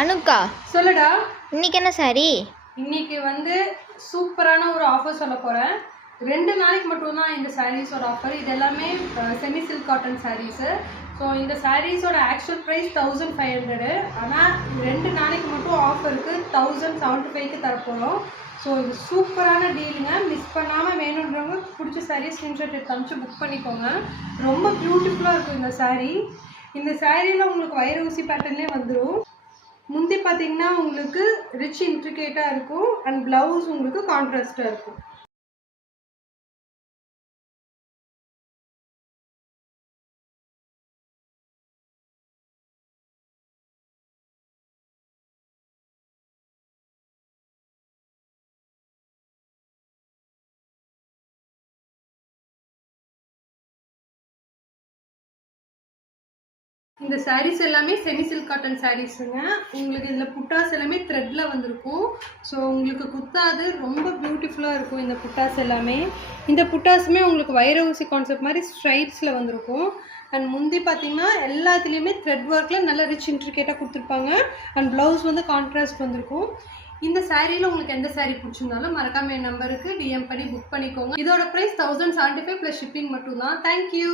அனுக்கா சொல்லுடா. இன்னைக்கு என்ன சாரி? இன்னைக்கு வந்து சூப்பரான ஒரு ஆஃபர் சொல்ல போகிறேன். 2 நாளைக்கு மட்டும்தான் இந்த சாரீஸோட ஆஃபர். இது எல்லாமே semi silk cotton saris. So இந்த சாரீஸோட ஆக்சுவல் ப்ரைஸ் 1500. ஆனால் 2 நாளைக்கு மட்டும் ஆஃபருக்கு 1075க்கு தரப்போகிறோம். ஸோ இது சூப்பரான டீலுங்க. மிஸ் பண்ணாமல் வேணுன்றவங்க பிடிச்ச சாரீ ஸ்க்ரீன்ஷாட் எடுத்து அனுப்பிச்சு புக் பண்ணிக்கோங்க. ரொம்ப பியூட்டிஃபுல்லாக இருக்கும் இந்த சாரீ. இந்த சாரியில் உங்களுக்கு வைர ஊசி பேட்டர்ன்லேயே வந்துடும். முந்தி பார்த்தீங்கன்னா உங்களுக்கு ரிச் இன்ட்ரிகேட்டாக இருக்கும் அண்ட் ப்ளவுஸ் உங்களுக்கு கான்ட்ராஸ்டாக இருக்கும். இந்த சாரீஸ் எல்லாமே செமி சில்க் காட்டன் சாரீஸுங்க. உங்களுக்கு இதில் புட்டாஸ் எல்லாமே த்ரெட்டில் வந்திருக்கும். ஸோ உங்களுக்கு குத்தாது, ரொம்ப பியூட்டிஃபுல்லாக இருக்கும் இந்த புட்டாஸ் எல்லாமே. இந்த புட்டாஸுமே உங்களுக்கு வைர ஊசி கான்செப்ட் மாதிரி ஸ்ட்ரைப்ஸில் வந்திருக்கும். அண்ட் முந்தி பார்த்தீங்கன்னா எல்லாத்துலேயுமே த்ரெட் ஒர்க்கில் நல்ல ரிச் இன்ட்ரிகேட்டாக கொடுத்துருப்பாங்க. அண்ட் ப்ளவுஸ் வந்து கான்ட்ராஸ்ட் வந்திருக்கும். இந்த சாரியில் உங்களுக்கு எந்த சாரீ பிடிச்சிருந்தாலும் மறக்காம என் நம்பருக்கு டிஎம் பண்ணி புக் பண்ணிக்கோங்க. இதோட ப்ரைஸ் 1075 ப்ளஸ் ஷிப்பிங் மட்டும்தான். தேங்க்யூ.